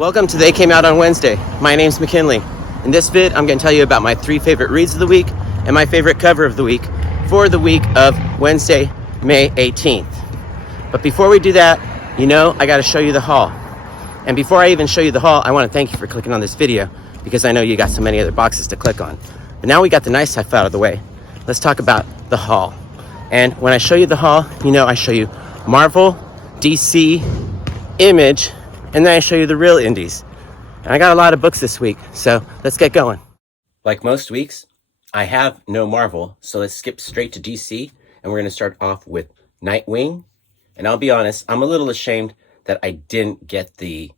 Welcome to They Came Out on Wednesday. My name's McKinley. In this vid, I'm going to tell you about my 3 favorite reads of the week and my favorite cover of the week for the week of Wednesday, May 18th. But before we do that, I got to show you the haul. And before I even show you the haul, I want to thank you for clicking on this video because I know you got so many other boxes to click on. But now we got the nice stuff out of the way. Let's talk about the haul. And when I show you the haul, I show you Marvel, DC, Image, and then I show you the real indies. And I got a lot of books this week, so let's get going. Like most weeks, I have no Marvel, so let's skip straight to DC, and we're going to start off with Nightwing. And I'll be honest, I'm a little ashamed that I didn't get the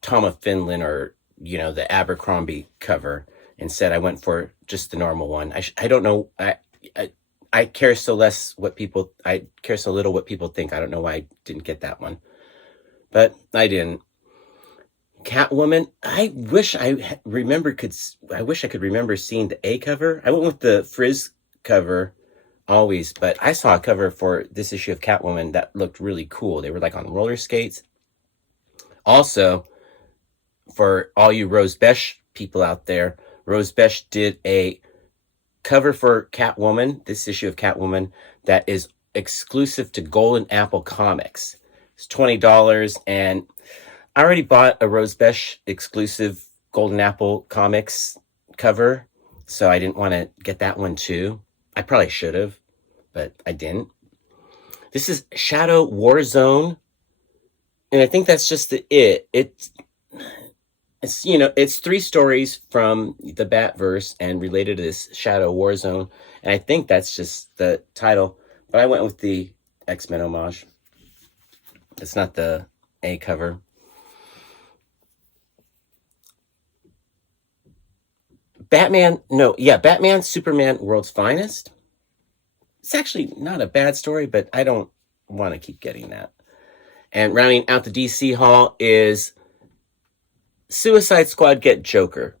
Tom of Finland or, the Abercrombie cover. Instead, I went for just the normal one. I don't know. I care so care so little what people think. I don't know why I didn't get that one. But I didn't. Catwoman, I wish I could remember seeing the A cover. I went with the Frizz cover always, but I saw a cover for this issue of Catwoman that looked really cool. They were like on roller skates. Also, for all you Rose Besh people out there, Rose Besh did a cover for Catwoman, this issue of Catwoman, that is exclusive to Golden Apple Comics. It's $20, and I already bought a Rose Besh exclusive Golden Apple Comics cover, so I didn't want to get that one too. I probably should have, but I didn't. This is Shadow Warzone, and I think that's just it's 3 stories from the Batverse and related to this Shadow Warzone, and I think that's just the title, but I went with the X-Men homage. It's not the A cover. Batman, Superman, World's Finest. It's actually not a bad story, but I don't want to keep getting that. And rounding out the DC haul is Suicide Squad Get Joker.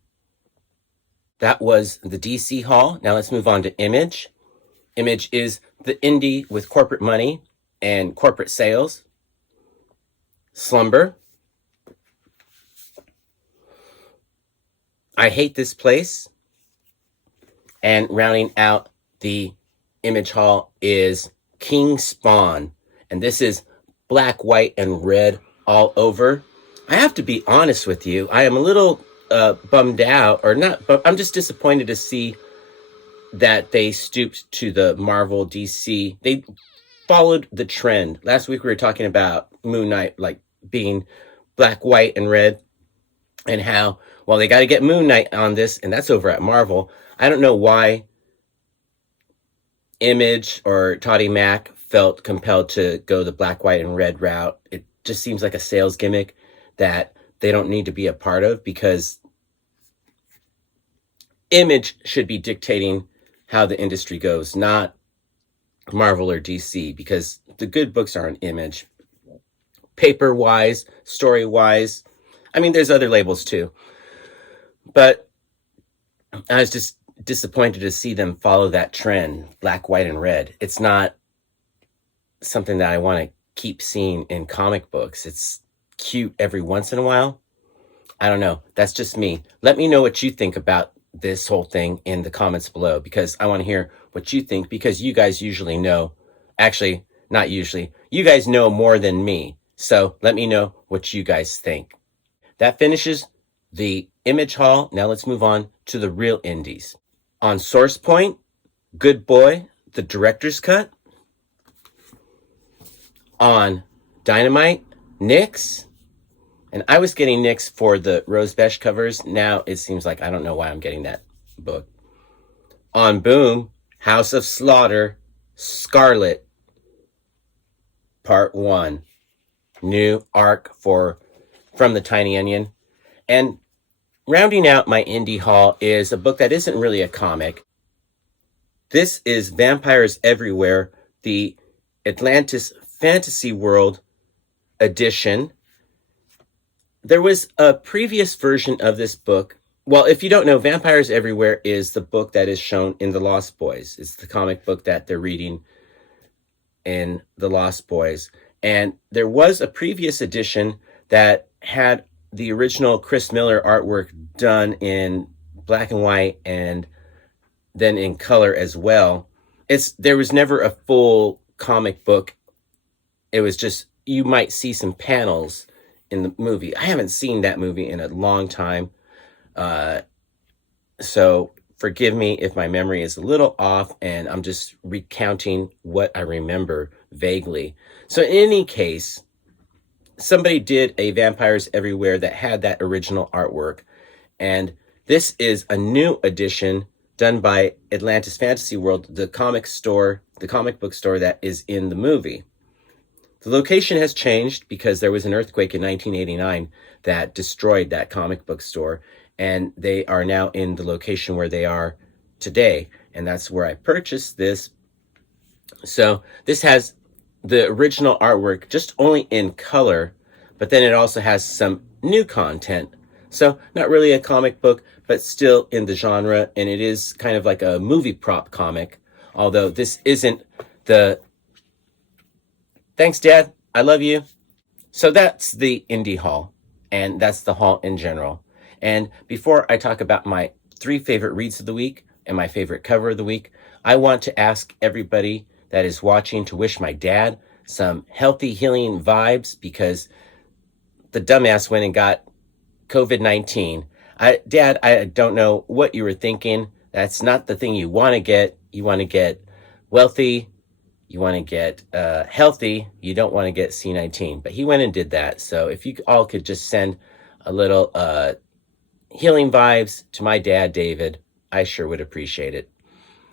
That was the DC haul. Now let's move on to Image. Image is the indie with corporate money and corporate sales. Slumber. I Hate This Place. And rounding out the Image haul is King Spawn. And this is black, white, and red all over. I have to be honest with you. I am a little bummed out, or not, but I'm just disappointed to see that they stooped to the Marvel DC. They followed the trend. Last week we were talking about Moon Knight like being black, white, and red, and how, well, they got to get Moon Knight on this, and that's over at Marvel. I don't know why Image or Toddy Mack felt compelled to go the black, white, and red route. It just seems like a sales gimmick that they don't need to be a part of, because Image should be dictating how the industry goes, not Marvel or DC, because the good books are on Image. Paper-wise, story-wise, there's other labels too. But I was just disappointed to see them follow that trend, black, white, and red. It's not something that I want to keep seeing in comic books. It's cute every once in a while. I don't know. That's just me. Let me know what you think about this whole thing in the comments below, because I want to hear what you think, because you guys usually know. Actually, not usually. You guys know more than me. So let me know what you guys think. That finishes the Image haul. Now let's move on to the real indies. On Source Point, Good Boy, the director's cut. On Dynamite, Nyx. And I was getting Nyx for the Rose Besh covers. Now it seems like I don't know why I'm getting that book. On Boom, House of Slaughter, Scarlet, Part 1. New arc from the Tiny Onion. And rounding out my indie haul is a book that isn't really a comic. This is Vampires Everywhere, the Atlantis Fantasy World edition. There was a previous version of this book. Well, if you don't know, Vampires Everywhere is the book that is shown in The Lost Boys. It's the comic book that they're reading in The Lost Boys. And there was a previous edition that had the original Chris Miller artwork done in black and white and then in color as well. There was never a full comic book. It was just, you might see some panels in the movie. I haven't seen that movie in a long time. So forgive me if my memory is a little off and I'm just recounting what I remember vaguely. So in any case, somebody did a Vampires Everywhere that had that original artwork. And this is a new edition done by Atlantis Fantasy World, the comic book store that is in the movie. The location has changed because there was an earthquake in 1989 that destroyed that comic book store, and they are now in the location where they are today, and that's where I purchased this. So this has the original artwork just only in color, but then it also has some new content. So not really a comic book, but still in the genre, and it is kind of like a movie prop comic, although this isn't the... Thanks, Dad. I love you. So that's the indie haul, and that's the haul in general. And before I talk about my 3 favorite reads of the week and my favorite cover of the week, I want to ask everybody that is watching to wish my dad some healthy, healing vibes, because the dumbass went and got COVID-19. Dad, I don't know what you were thinking. That's not the thing you want to get. You want to get wealthy. You want to get healthy. You don't want to get C-19. But he went and did that. So if you all could just send a little healing vibes to my dad, David, I sure would appreciate it,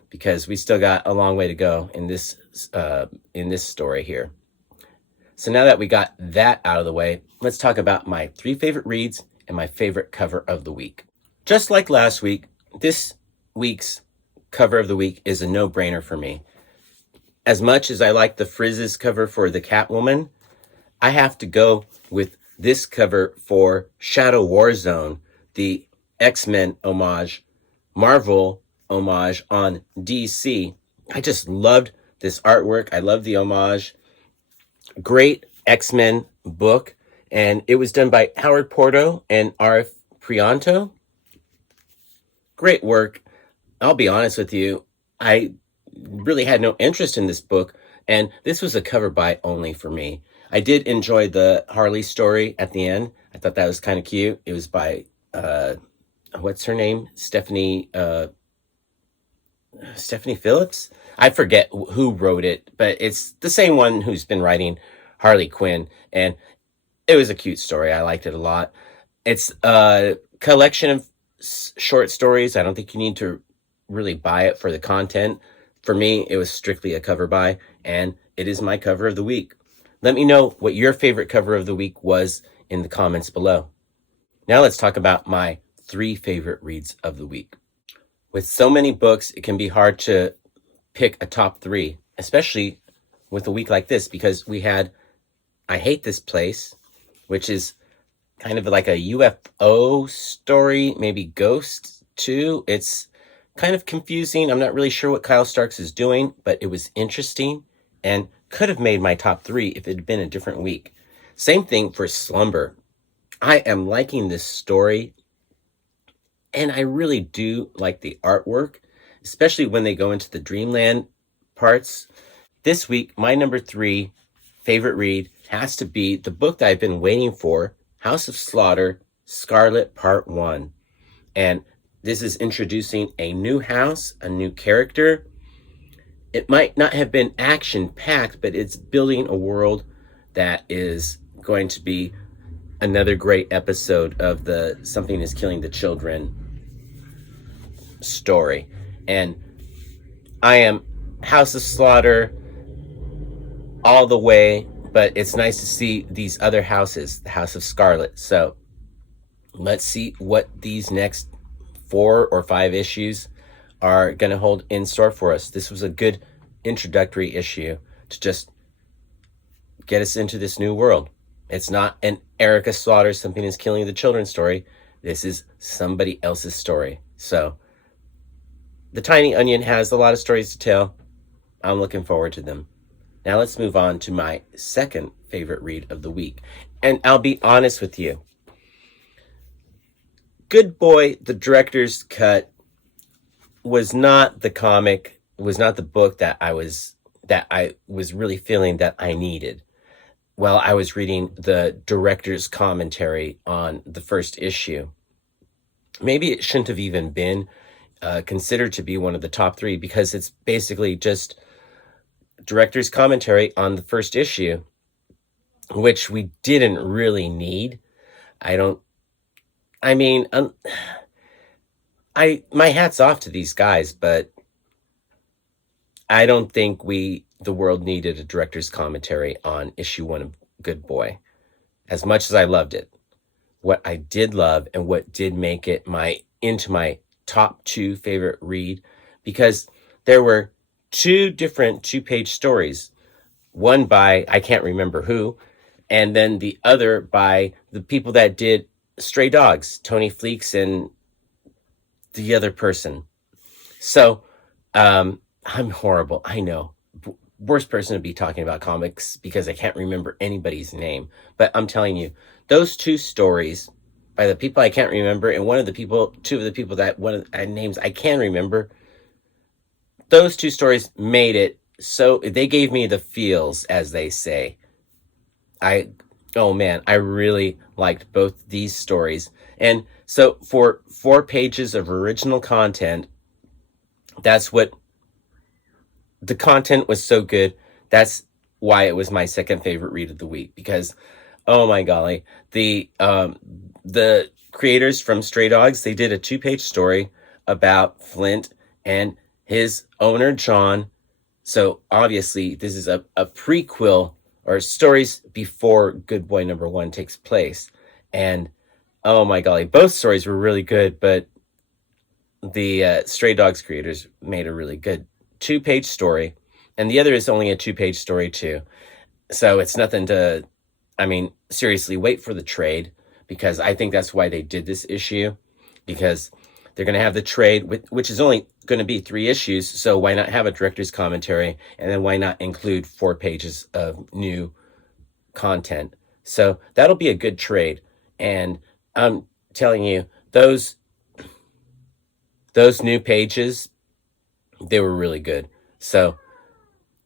because we still got a long way to go in this story here. So now that we got that out of the way, let's talk about my 3 favorite reads and my favorite cover of the week. Just like last week, this week's cover of the week is a no-brainer for me. As much as I like the Frizzes cover for the Catwoman, I have to go with this cover for Shadow Warzone, the X-Men homage, Marvel homage on DC. I just loved this artwork. I love the homage. Great X-Men book. And it was done by Howard Porto and R.F. Prianto. Great work. I'll be honest with you, I really had no interest in this book, and this was a cover buy only for me. I did enjoy the Harley story at the end. I thought that was kind of cute. It was by, what's her name? Stephanie Phillips? I forget who wrote it, but it's the same one who's been writing Harley Quinn, and it was a cute story. I liked it a lot. It's a collection of short stories. I don't think you need to really buy it for the content. For me, it was strictly a cover buy, and it is my cover of the week. Let me know what your favorite cover of the week was in the comments below. Now let's talk about my 3 favorite reads of the week. With so many books, it can be hard to pick a top 3, especially with a week like this, because we had I Hate This Place, which is kind of like a UFO story, maybe Ghost too. It's kind of confusing. I'm not really sure what Kyle Starks is doing, but it was interesting and could have made my top 3 if it had been a different week. Same thing for Slumber. I am liking this story, and I really do like the artwork, especially when they go into the dreamland parts. This week, my number 3 favorite read has to be the book that I've been waiting for, House of Slaughter, Scarlet Part 1. And this is introducing a new house, a new character. It might not have been action-packed, but it's building a world that is going to be another great episode of the Something is Killing the Children story. And I am House of Slaughter all the way, but it's nice to see these other houses, the House of Scarlet. So let's see what these next 4 or 5 issues are going to hold in store for us. This was a good introductory issue to just get us into this new world. It's not an Erica Slaughter, Something is Killing the Children story. This is somebody else's story. So the Tiny Onion has a lot of stories to tell. I'm looking forward to them. Now let's move on to my second favorite read of the week. And I'll be honest with you. Good Boy, the director's cut, was not the comic, was not the book that I was really feeling that I needed. Well, I was reading the director's commentary on the first issue. Maybe it shouldn't have even been considered to be one of the top three, because it's basically just director's commentary on the first issue, which we didn't really need. I don't, I mean, my hat's off to these guys, but I don't think the world needed a director's commentary on issue 1 of Good Boy. As much as I loved it, what I did love and what did make it into my top 2 favorite read, because there were 2 different 2-page stories. One by, I can't remember who, and then the other by the people that did Stray Dogs, Tony Fleeks and the other person. So, I'm horrible. I know. Worst person to be talking about comics because I can't remember anybody's name. But I'm telling you, those 2 stories by the people I can't remember, and 2 of the people that names I can remember, those 2 stories made it so they gave me the feels, as they say. Oh man, I really liked both these stories. And so for 4 pages of original content, that's what the content was so good. That's why it was my second favorite read of the week, because oh my golly, the creators from Stray Dogs, they did a 2-page story about Flint and his owner John. So obviously this is a prequel, or stories before Good Boy number 1 takes place. And oh my golly, both stories were really good, but the Stray Dogs creators made a really good 2-page story, and the other is only a 2-page story too. So it's nothing to, seriously, wait for the trade, because I think that's why they did this issue, because they're going to have the trade, which is only going to be 3 issues. So why not have a director's commentary, and then why not include 4 pages of new content? So that'll be a good trade. And I'm telling you, those new pages, they were really good. So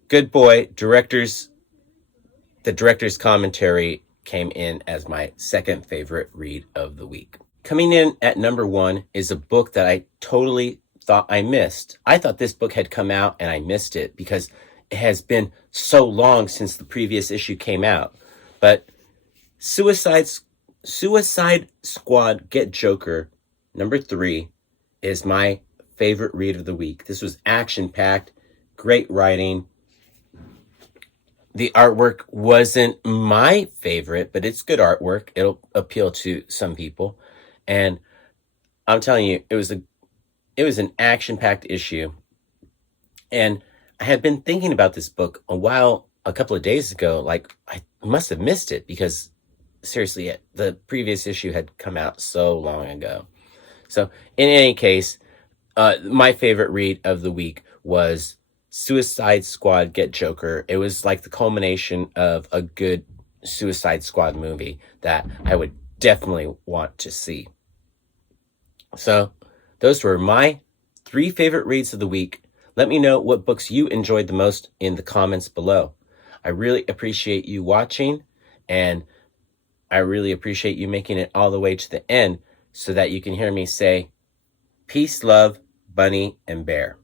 Good Boy, the director's commentary came in as my second favorite read of the week. Coming in at number 1 is a book that I totally thought I missed. I thought this book had come out and I missed it because it has been so long since the previous issue came out. But Suicide Squad Get Joker number 3 is my favorite read of the week. This was action-packed, great writing. The artwork wasn't my favorite, but it's good artwork. It'll appeal to some people. And I'm telling you, it was an action-packed issue. And I had been thinking about this book a couple of days ago, like I must have missed it, because seriously, the previous issue had come out so long ago. So in any case, my favorite read of the week was Suicide Squad Get Joker. It was like the culmination of a good Suicide Squad movie that I would definitely want to see. So those were my 3 favorite reads of the week. Let me know what books you enjoyed the most in the comments below. I really appreciate you watching, and I really appreciate you making it all the way to the end so that you can hear me say, peace, love, Bunny, and Bear.